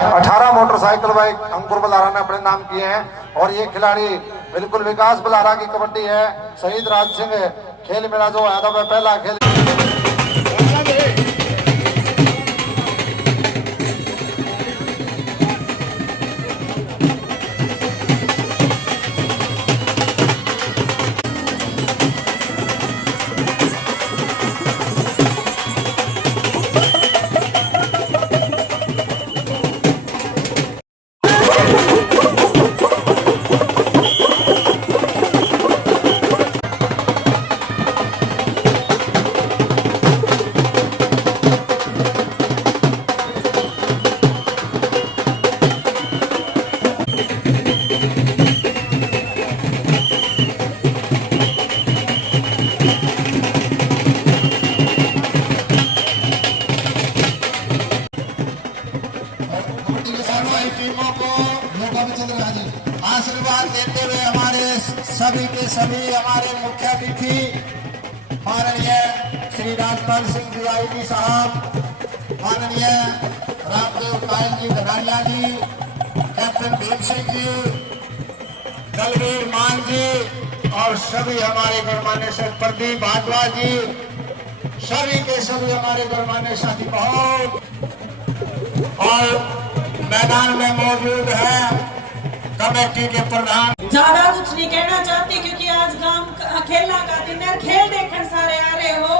18 motorcycle bike अंकुर बलारा ने अपने नाम किए हैं और ये खिलाड़ी बिल्कुल विकास बलारा की कबड्डी है। शहीद राज सिंह खेल मेला जो यादव है पहला खेल। टीमों को मौका भी चल रहा है जी। आशीर्वाद देते हुए हमारे सभी के सभी हमारे मुख्य अतिथि माननीय श्री राजपाल सिंह जी साहब, माननीय रामदेव कायल जी धनारिया जी, कैप्टन भीम सिंह जी, दलवीर मान जी और सभी हमारे गणमान्य से प्रदीप भारद्वाज जी, सभी के सभी हमारे गणमान्य साथी बहुत और मैदान में मौजूद है कमेटी के प्रधान। ज्यादा कुछ नहीं कहना चाहती क्योंकि आज गांव खेलना का दिन है, खेल देखकर सारे आ रहे हो।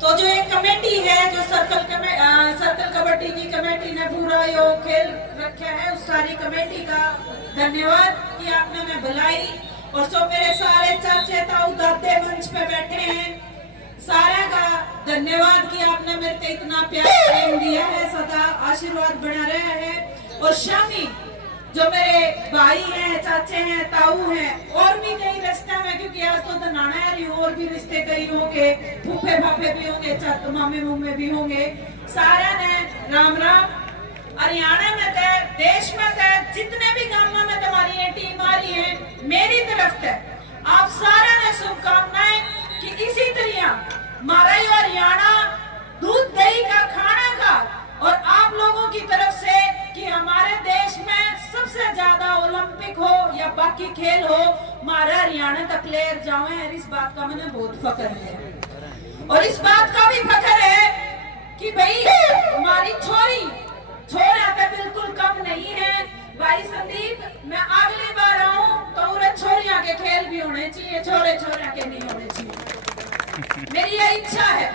तो जो एक कमेटी है जो सर्कल कबड्डी की कमेटी ने पूरा यो खेल रखा है, उस सारी कमेटी का धन्यवाद कि आपने मैं बुलाई। और सो मेरे सारे चाचे ताऊ दादे मंच पे बैठे हैं, सारे का धन्यवाद कि आपने मेरे को इतना प्यार प्रेम दिया है, सदा आशीर्वाद बना रहा है। और शामी जो मेरे भाई हैं, चाचे हैं, ताऊ हैं और भी कई रिश्ते में, क्योंकि आज तो धनाना है और भी रिश्ते कई होंगे, फूफे भाफे भी होंगे, मामे मुम्मे भी होंगे, सारे ने राम राम। हरियाणा में थे, देश में थे, जितने भी गांवों में तुम्हारी ये टीम आ रही है, मेरी तरफ से आप सारे ने शुभकामनाएं कि इसी तरह हमारा ये हरियाणा दूध दही का खाना का और आप लोगों की तरफ से कि हमारे देश में सबसे ज्यादा ओलंपिक हो या बाकी खेल हो, हमारा हरियाणा तक ले जाए है। इस बात का मुझे बहुत फख्र है और इस बात का भी फख्र है कि भाई हमारी छोरा तो बिल्कुल कम नहीं है। भाई संदीप, मैं अगली बार आऊं तो पूरे छोरिया के खेल भी होने चाहिए, छोरे छोरा के नहीं होने चाहिए। मेरी ये इच्छा है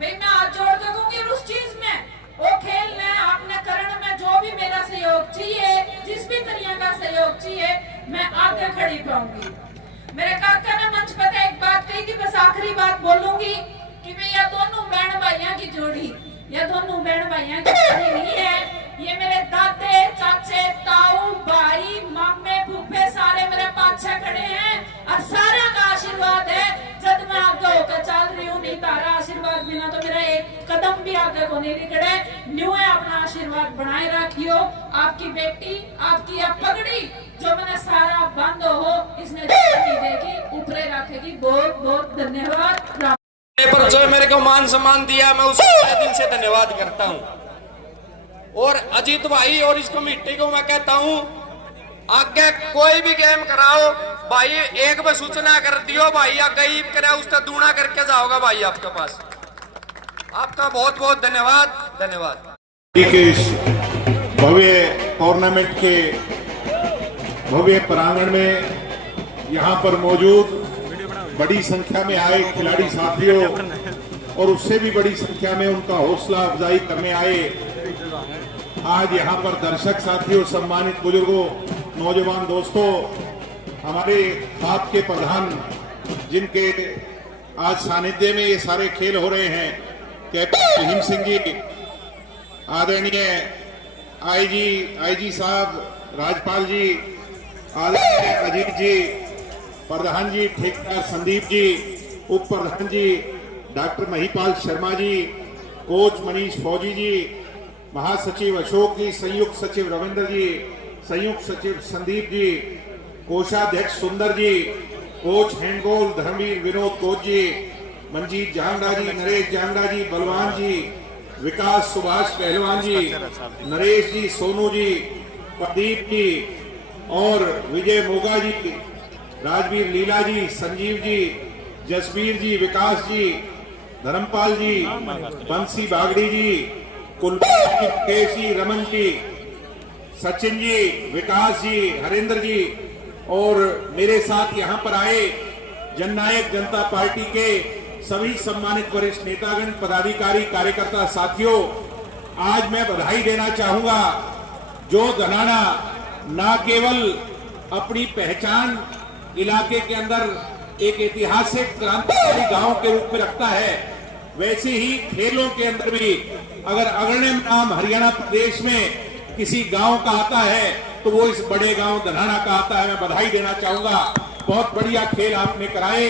भाई, मैं हाथ जोड़ के कहूंगी उस चीज में वो खेलने आपने करण में जो भी मेरा सहयोग चाहिए, जिस भी तरह का सहयोग चाहिए, मैं आगे खड़ी पाऊंगी। मेरे काका ने मंच पर एक बात कही थी, बस आखिरी बात बोलूंगी कि मैं ये दोनों बहन भाइयों की जोड़ी, ये दोनों बहन भाइयों की जोड़ी नहीं है, ये मेरे दादे चाचे ताऊ भाई मामे फूफे सारे मेरे पाछे खड़े हैं और सारा का आशीर्वाद है। जब मैं आगे होकर चल रही हूँ, नहीं तारा आशीर्वाद बिना तो मेरा एक कदम भी आगे को नहीं निकले। न्यू है, अपना आशीर्वाद बनाए रखियो। आपकी बेटी, आपकी यह पगड़ी जो मैंने सारा बांधो हो, इसने देगी ऊपरे रखेगी। बहुत बहुत धन्यवाद। पर जो मेरे को मान सम्मान दिया, मैं उसको दिल से धन्यवाद करता हूँ। और अजीत भाई और इस कमेटी को मैं कहता हूँ, आगे कोई भी गेम कराओ भाई, एक बार सूचना कर दियो भाई, आगे करे उसका दूना करके जाओगा भाई आपके पास। आपका बहुत बहुत धन्यवाद। भव्य टूर्नामेंट के भव्य प्रांगण में यहाँ पर मौजूद बड़ी संख्या में आए खिलाड़ी साथियों और उससे भी बड़ी संख्या में उनका हौसला अफजाई करने आए आज यहाँ पर दर्शक साथियों, सम्मानित बुजुर्गों, नौजवान दोस्तों, हमारे साथ के प्रधान जिनके आज सानिध्य में ये सारे खेल हो रहे हैं, कैप्टन भीम सिंह जी, आदरणीय आईजी साहब राजपाल जी, आदरणीय अजीत जी, प्रधान जी ठेकेदार संदीप जी, उप प्रधान जी डॉक्टर महिपाल शर्मा जी, कोच मनीष फौजी जी, महासचिव अशोक जी, संयुक्त सचिव रविंद्र जी, संयुक्त सचिव संदीप जी, कोषाध्यक्ष Sundar ji, coach handball Dharmveer Vinod coach ji, Manjeet Jangra ji, Naresh Jangra ji, Balwan ji, विकास सुभाष पहलवान जी, नरेश जी, सोनू जी, प्रदीप जी और विजय मोगा जी, राजवीर लीला जी, संजीव जी, जसवीर जी, विकास जी, धर्मपाल जी, बंसी बागड़ी जी, कुलदीप जी, मुकेश जी, रमन जी, सचिन जी, विकास जी, हरेंद्र जी और मेरे साथ यहाँ पर आए जननायक जनता पार्टी के सभी सम्मानित वरिष्ठ नेतागण, पदाधिकारी, कार्यकर्ता साथियों, आज मैं बधाई देना चाहूंगा। जो धनाना न केवल अपनी पहचान इलाके के अंदर एक ऐतिहासिक क्रांतिकारी गांव के रूप में रखता है, वैसे ही खेलों के अंदर भी अगर अग्रणी नाम हरियाणा प्रदेश में किसी गांव का आता है तो वो इस बड़े गांव धनाना का आता है। मैं बधाई देना चाहूंगा। बहुत बढ़िया खेल आपने कराए,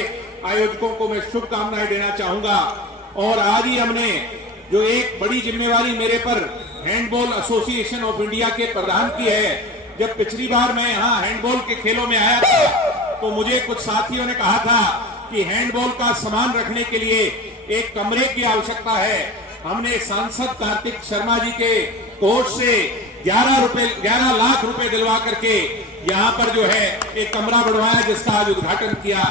आयोजकों को मैं शुभकामनाएं देना चाहूंगा। और आज ही हमने जो एक बड़ी जिम्मेवारी मेरे पर हैंडबॉल एसोसिएशन ऑफ इंडिया के प्रधान की है। जब पिछली बार मैं यहाँ हैंडबॉल के खेलों में आया था तो मुझे कुछ साथियों ने कहा था कि हैंडबॉल का सामान रखने के लिए एक कमरे की आवश्यकता है। हमने सांसद कार्तिक शर्मा जी के कोष से 11 लाख रुपए दिलवा करके यहाँ पर जो है एक कमरा बनवाया, जिसका आज उद्घाटन किया।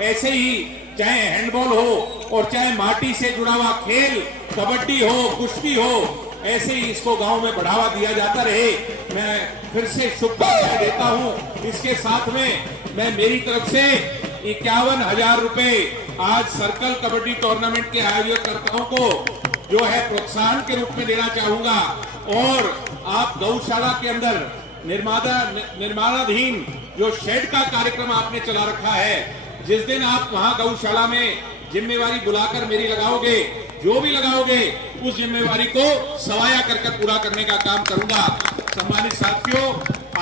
ऐसे ही चाहे हैंडबॉल हो और चाहे माटी से जुड़ा हुआ खेल, कबड्डी हो, कुश्ती हो, ऐसे ही इसको गांव में बढ़ावा दिया जाता रहे। मैं फिर से शुभकामनाएं देता हूं। इसके साथ में मैं मेरी तरफ से 51,000 रुपए आज सर्कल कबड्डी टूर्नामेंट के आयोजकर्ताओं को जो है प्रोत्साहन के रूप में देना चाहूंगा। और आप गौशाला के अंदर निर्माणाधीन जो शेड का कार्यक्रम आपने चला रखा है, जिस दिन आप वहां गौशाला में जिम्मेवारी बुलाकर मेरी लगाओगे, जो भी लगाओगे उस जिम्मेवारी को सवाया कर पूरा करने का काम करूंगा। सम्मानित साथियों,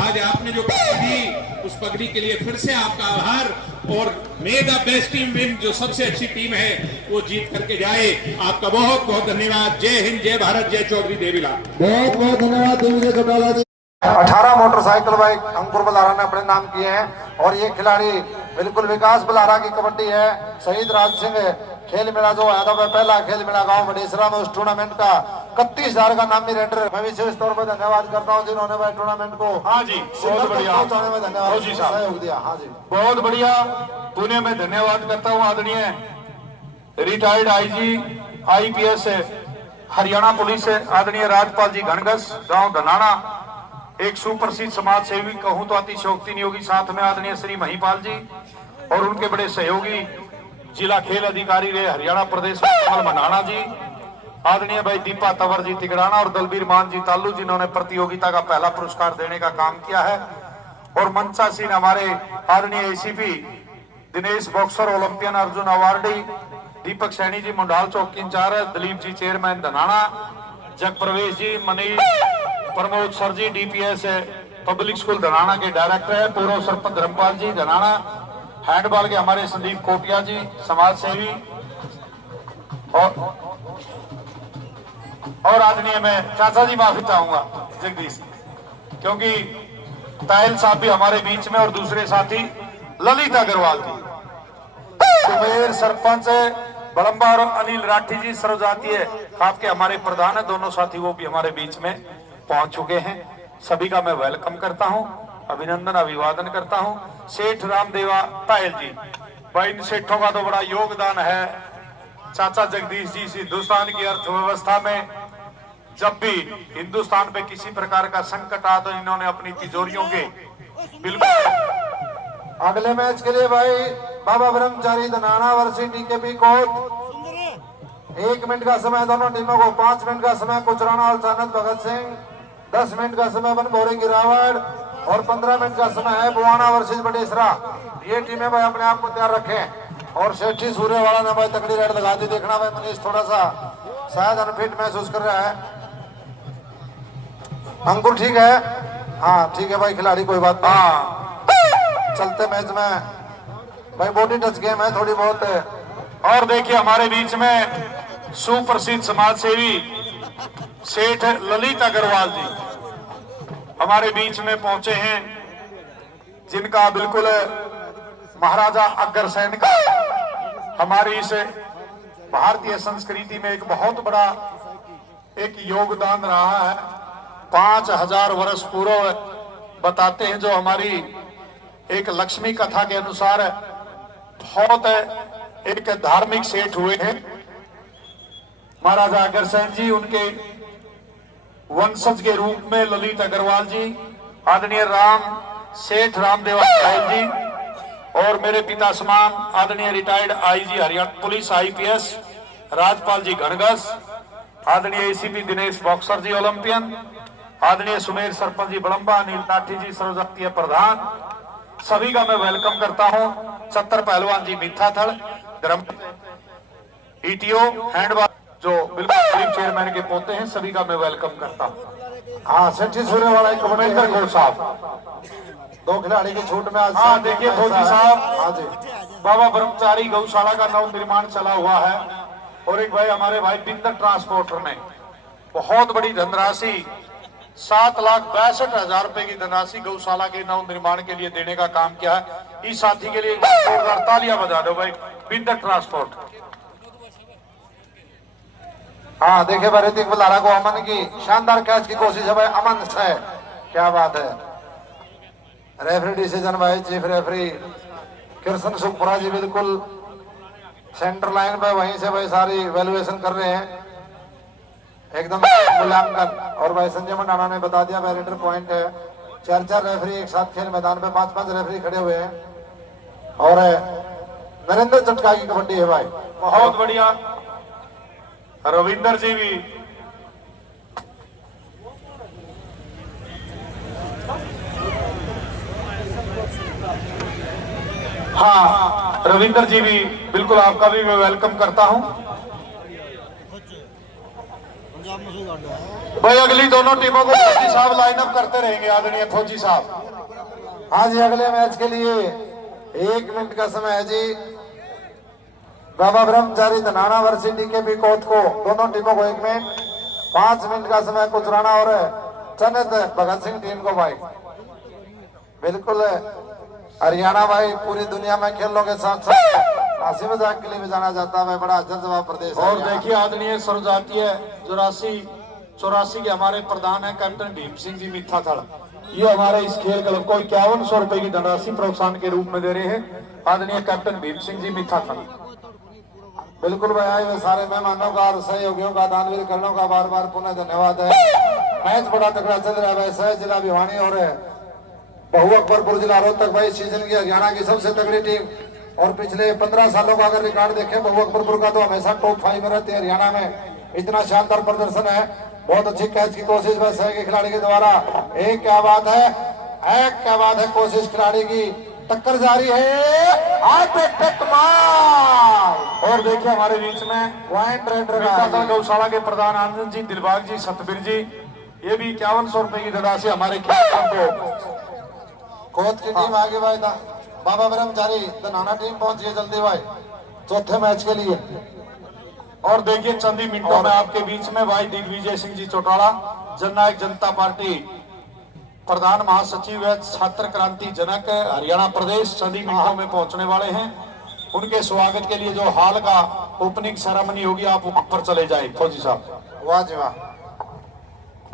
आज आपने जो पगड़ी दी उस पगड़ी के लिए फिर से आपका आभार। और मे द बेस्ट टीम विन, जो सबसे अच्छी टीम है वो जीत करके जाए। आपका बहुत बहुत धन्यवाद। जय हिंद, जय भारत, जय चौधरी देवीलाल। बहुत बहुत धन्यवाद देवीलाल कटाला जी। 18 मोटरसाइकिल बाइक अंकुर बलारा ने अपने नाम किए हैं। और ये खिलाड़ी बिल्कुल विकास बलारा की कबड्डी है। शहीद राज सिंह खेल मेला जो आया था, वह पहला खेल मेला गांव बडेसरा में उस टूर्नामेंट का 31,000 का नामी रेडर। मैं विशेष तौर पर धन्यवाद करता हूं जिन्होंने वह टूर्नामेंट को हाँ जी बहुत बढ़िया पहुंचाने में धन्यवाद जी साहब सहयोग दिया। हाँ जी बहुत बढ़िया। पुणे में धन्यवाद करता हूं आदरणीय retired IG IPS Haryana police आदरणीय राजपाल जी घनगस, गांव धनाना, एक सुप्रसिद्ध समाज सेवी कहूं तो अतिशयोक्ति नहीं होगी। साथ में आदरणीय श्री महिपाल जी और उनके बड़े सहयोगी जिला खेल अधिकारी रहे हरियाणा प्रदेश में कमल मनाना जी, आदरणीय भाई दीपा तंवर जी तिगड़ाना और दलबीर मान जी तालू, जिन्होंने प्रतियोगिता का पहला पुरस्कार देने का काम किया है। और मंचासीन हमारे आदरणीय ACP Dinesh boxer Olympian Arjuna awardee, Deepak Saini ji Mundal चौक के incharge, Dalip ji chairman Dhanana, Jag Pravesh ji, Manish Pramod sir ji DPS public school Dhanana के डायरेक्टर है, पूर्व सरपंच धर्मपाल जी धनाना, हैंडबॉल के हमारे संदीप कोटिया जी समाज सेवी, और आदरणीय मैं चाचा जी माफी चाहूंगा जगदीश, क्योंकि ताहिल साहब भी हमारे बीच में और दूसरे साथी ललित अग्रवाल जी, कुबेर सरपंच बड़म्बा और अनिल राठी जी सर्वजातीय आपके हमारे प्रधान है, दोनों साथी वो भी हमारे बीच में पहुंच चुके हैं। सभी का मैं वेलकम करता हूं, अभिनंदन अभिवादन करता हूं। सेठ रामदेवा ताहिल जी, भाई इन सेठों का तो बड़ा योगदान है। चाचा जगदीश जी हिंदुस्तान की अर्थव्यवस्था में जब भी हिंदुस्तान पे किसी प्रकार का संकट आ तो इन्होंने अपनी तिजोरियों के बिल्कुल। अगले मैच के लिए भाई बाबा ब्रह्मचारी धनाना वर्सेस DKP कोट, 1 मिनट का समय दोनों टीमों को, 5 मिनट का समय कुचराना और चानक भगत सिंह, 10 मिनट का समय बन भोरे गिरावड़ और 15 मिनट का समय है बुआना वर्सेस बडेसरा। ये टीमें भाई अपने आप को तैयार रखें। और सेठी सूर्य वाला ने भाई तकड़ी रेड लगा दी। देखना भाई मनीष थोड़ा सा शायद अनफिट महसूस कर रहा है। अंकुर ठीक है? हाँ ठीक है भाई खिलाड़ी, कोई बात नहीं। हाँ चलते मैच में भाई बॉडी टच गेम है थोड़ी बहुत है। और देखिए हमारे बीच में सुप्रसिद्ध समाज सेवी सेठ ललित अग्रवाल जी हमारे बीच में पहुंचे हैं, जिनका बिल्कुल महाराजा अग्रसेन का हमारी इस भारतीय संस्कृति में एक बहुत बड़ा एक योगदान रहा है। 5000 वर्ष पूर्व बताते हैं जो हमारी एक लक्ष्मी कथा के अनुसार बहुत एक धार्मिक सेठ हुए हैं महाराजा अग्रसेन जी, उनके वंशज के रूप में ललित अग्रवाल जी, आदरणीय सेठ रामदेव जी और मेरे पिता समान आदरणीय retired IG Haryana police IPS Rajpal ji Ghanghas, आदरणीय ACP Dinesh boxer ji Olympian, आदरणीय सुमेर सरपंच जी बड़ंबा, अनिल लाठी जी सर्वजातीय प्रधान, सभी का मैं वेलकम करता हूं। 70 पहलवान जी मिथाथल ग्राम ETO हैंडबॉल जो बिल्कुल टीम चेयरमैन के पोते हैं, सभी का मैं वेलकम करता हूं। हाँ, सेठी सूर्य वाला एक कमेंटर घोष साहब, 2 खिलाड़ी की छूट में आज। हाँ देखिए फौजी साहब, हाँ जी, बाबा ब्रह्मचारी गौशाला का नव निर्माण चला हुआ है और एक भाई हमारे भाई बिंदर ट्रांसपोर्टर ने बहुत बड़ी धनराशि 7,62,000 रुपए की धनराशि गौशाला के नव निर्माण के लिए देने का काम किया है। इस साथी के लिए जोरदार तालियां बजा दो भाई, बिंदर ट्रांसपोर्ट। हाँ देखिए भाई, ऋतिक बल्लारा को अमन की शानदार कैच की कोशिश है भाई, अमन से, क्या बात है। रेफरी डिसीजन भाई, चीफ रेफरी कृष्ण सुखपुरा जी बिल्कुल सेंटर लाइन पे वहीं से भाई सारी वैल्यूएशन कर रहे हैं, एकदम मूल्यांकन। और भाई संजय मंडाना ने बता दिया भाई रेडर पॉइंट है। 4 रेफरी एक साथ खेल मैदान पे, 5 रेफरी खड़े हुए हैं और नरेंद्र चटका की कबड्डी है भाई, बहुत बढ़िया। रविंदर जी भी हाँ, रविंदर जी भी बिल्कुल, आपका भी मैं वेलकम करता हूं भाई। अगली दोनों टीमों को फौजी साहब लाइनअप करते रहेंगे, आदरणीय फौजी साहब। हाँ जी, अगले मैच के लिए 1 मिनट का समय है जी। बाबा ब्रह्मचारी धनाना वर्सी DKP कोच को, दोनों टीमों को 1 मिनट, 5 मिनट का समय कुचराना और चन्नत भगत सिंह टीम को भाई। बिल्कुल हरियाणा भाई पूरी दुनिया में खेलों के साथ साथ हंसी मजाक के लिए भी जाना जाता है, बड़ा जज्बा प्रदेश है। और देखिए आदरणीय सर्वजातीय 84 के हमारे प्रधान है कैप्टन भीम सिंह जी मिथाथल, ये हमारे इस खेल क्लब को 5100 रुपए की धनराशि प्रोत्साहन के रूप में दे रहे हैं, आदरणीय कैप्टन भीम सिंह जी मिथाथल। बिल्कुल भाई, आए हुए सारे मेहमानों का और सहयोगियों का, दानवीर कर्णों का बार बार पुनः धन्यवाद है। मैच बड़ा तगड़ा चल रहा है भाई। सह जिला भिवानी और बहु अकबरपुर जिला रोहतक भाई सीजन की हरियाणा की सबसे तगड़ी टीम, और पिछले 15 सालों का अगर रिकॉर्ड देखें बहु अकबरपुर का तो हमेशा टॉप 5 में रहते हैं। हरियाणा में इतना शानदार प्रदर्शन है। बहुत अच्छी कैच की कोशिश है सह के खिलाड़ी के द्वारा। एक क्या बात है, क्या बात है, कोशिश खिलाड़ी की, टक्कर जारी है, और देखिए हमारे बीच में पॉइंट रेडर गौशाला के प्रधान आनंद जी, दिलबाग जी, सतबीर जी, ये भी 5100 रुपए की धनराशि हमारे खेल को। कोच की टीम आगे भाई, बाबा ब्रह्मचारी धनाना टीम पहुंच गई जल्दी भाई चौथे मैच के लिए। और देखिए चंद ही मिनटों में आपके बीच में भाई दिग्विजय सिंह जी चौटाला, जननायक जनता पार्टी प्रधान महासचिव है, छात्र क्रांति जनक हरियाणा प्रदेश, चंद ही मिनटों में पहुंचने वाले हैं। उनके स्वागत के लिए जो हाल का ओपनिंग सेरेमनी होगी, आप ऊपर चले जाए फौजी साहब। वाह जी वाह,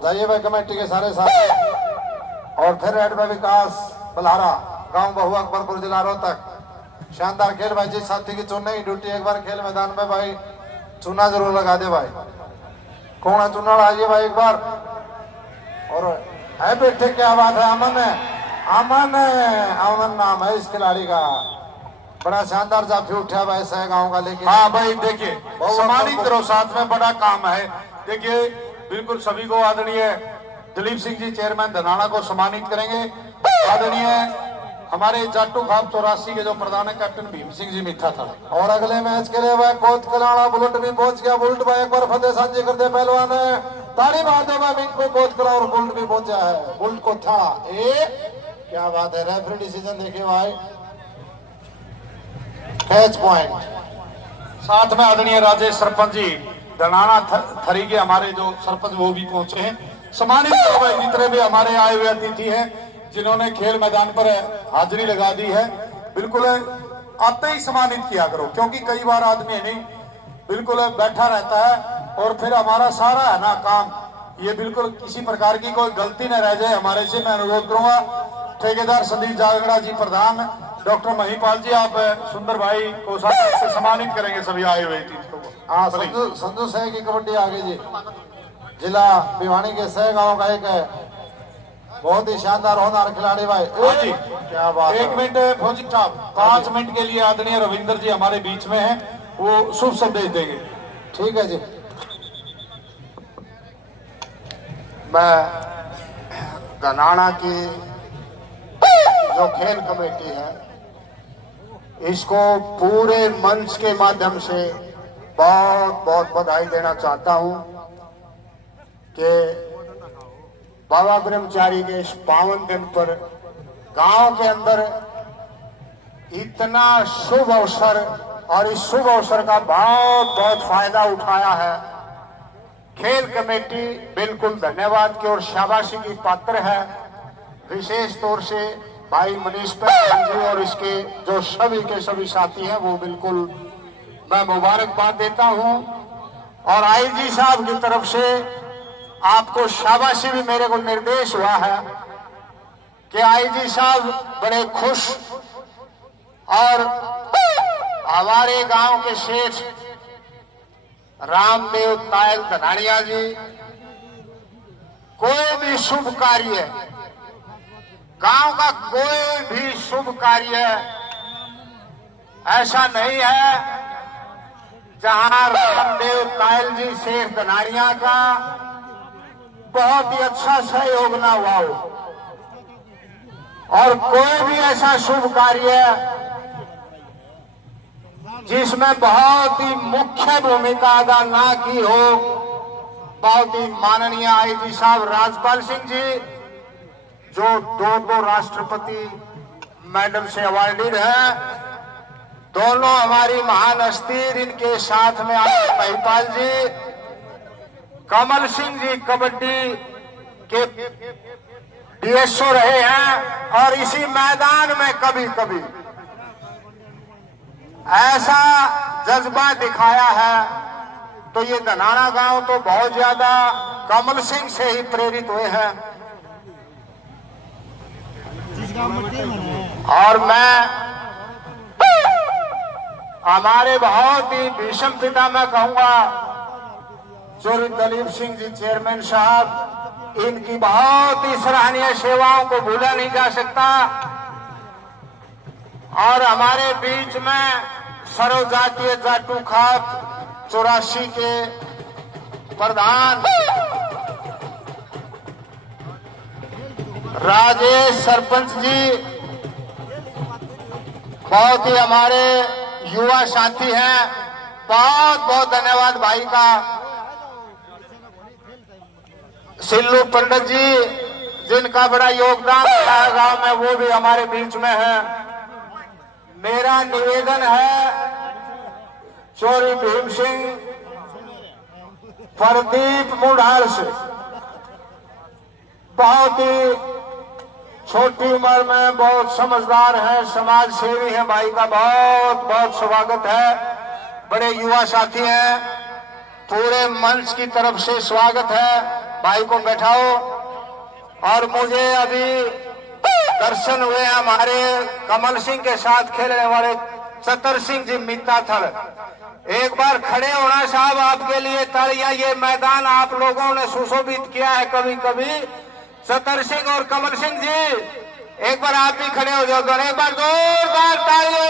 जाइए भाई कमेटी के सारे साथ। और फिर रेड में विकास बल्हारा, गांव बहु अकबरपुर जिला रोहतक। शानदार खेल भाई, जिस साथी की चुनने की ड्यूटी एक बार खेल मैदान में भाई चूना जरूर लगा दे भाई। कौन है चूना, आइए भाई एक बार। और है बेटे, क्या बात है, अमन है, अमन नाम है इस खिलाड़ी का। बड़ा शानदार जाफी उठा भाई सह गाँव का। लेकिन हाँ भाई देखिए, सम्मानित करो, साथ में बड़ा काम है। देखिए बिल्कुल सभी को आदरणीय दिलीप सिंह जी चेयरमैन धनाना को सम्मानित करेंगे। आदरणीय हमारे जाटू खाप 84 के जो प्रधान है कैप्टन भीम सिंह जी मिथाथल। और अगले मैच के लिए भाई कोच कलाड़ा बुलेट भी पहुंच गया। बुलेट भाई एक बार फतेह साझी करते पहलवान है, ताली मार दो भाई इनको कोच कला। और बुलेट भी पहुंचा है, बुलेट को था क्या बात है। रेफरी डिसीजन देखिए भाई, कैच पॉइंट। साथ में आदरणीय राजेश सरपंच जी धनाना थरी के हमारे जो सरपंच वो भी पहुंचे हैं। सम्मानित करो भाई जितने भी हमारे आए हुए अतिथि हैं जिन्होंने खेल मैदान पर हाजिरी लगा दी है। बिल्कुल आते ही सम्मानित किया करो, क्योंकि कई बार आदमी नहीं बिल्कुल बैठा रहता है और फिर हमारा सारा है ना काम, ये बिल्कुल किसी प्रकार की कोई गलती न रह जाए हमारे से। मैं अनुरोध करूंगा ठेकेदार संदीप जागड़ा जी, प्रधान डॉक्टर महिपाल जी, आप सुंदर भाई को साथ से सम्मानित करेंगे सभी आए हुए तीर्थों को। हाँ, संधू सह की कबड्डी आगे जी, जिला भिवानी के सह गांव का एक बहुत ही शानदार होनहार खिलाड़ी भाई। हाँ जी, क्या बात है। 1 मिनट फौजी साहब, 5 मिनट के लिए आदरणीय रविंदर जी हमारे बीच में हैं, वो शुभ संदेश देंगे। ठीक है जी। मैं गनाना की जो खेल कमेटी है, इसको पूरे मंच के माध्यम से बहुत बहुत बधाई देना चाहता हूं कि बाबा ब्रह्मचारी के इस पावन दिन पर गांव के अंदर इतना शुभ अवसर, और इस शुभ अवसर का बहुत बहुत फायदा उठाया है खेल कमेटी। बिल्कुल धन्यवाद की और शाबाशी की पात्र है। विशेष तौर से भाई मनीष पहलवान जी और इसके जो सभी के सभी साथी हैं, वो बिल्कुल मैं मुबारकबाद देता हूं। और आईजी साहब की तरफ से आपको शाबाशी भी मेरे को निर्देश हुआ है कि आईजी साहब बड़े खुश, और हमारे गांव के शेष रामदेव तायल धनानिया जी, कोई भी शुभ कार्य, गांव का कोई भी शुभ कार्य ऐसा नहीं है जहां रामदेव तायल जी शेष धनानिया का बहुत ही अच्छा सहयोग ना हुआ हो, और कोई भी ऐसा शुभ कार्य जिसमें बहुत ही मुख्य भूमिका अदा ना की हो। बहुत ही माननीय आईजी साहब राजपाल सिंह जी, जो दो राष्ट्रपति मेडल से अवार्डेड हैं, दोनों हमारी महान हस्ती, इनके साथ में आए महिपाल जी, कमल सिंह जी कबड्डी के डीएसओ रहे हैं, और इसी मैदान में कभी कभी ऐसा जज्बा दिखाया है। तो ये धनाना गांव तो बहुत ज्यादा कमल सिंह से ही प्रेरित हुए हैं। और मैं हमारे बहुत ही भीषम पिता मैं कहूंगा चौधरी दलीप सिंह जी चेयरमैन साहब, इनकी बहुत ही सराहनीय सेवाओं को भूला नहीं जा सकता। और हमारे बीच में सर्वजातीय जाटू खाप 84 के प्रधान राजेश सरपंच जी, बहुत ही हमारे युवा साथी हैं, बहुत बहुत धन्यवाद भाई का। सिल्लू पंडित जी, जिनका बड़ा योगदान है गांव में, वो भी हमारे बीच में है। मेरा निवेदन है चौधरी भीम सिंह प्रदीप मुढ़ाल से, बहुत ही छोटी उम्र में बहुत समझदार है, समाज सेवी है, भाई का बहुत बहुत स्वागत है। बड़े युवा साथी हैं, पूरे मंच की तरफ से स्वागत है। भाई को बैठाओ। और मुझे अभी दर्शन हुए हमारे कमल सिंह के साथ खेलने वाले सतर सिंह जी मित्ता थल। एक बार खड़े होना साहब, आपके लिए तालियां। ये मैदान आप लोगों ने सुशोभित किया है कभी कभी। सतर सिंह और कमल सिंह जी, एक बार आप भी खड़े हो जाओ, एक बार जोरदार तालियों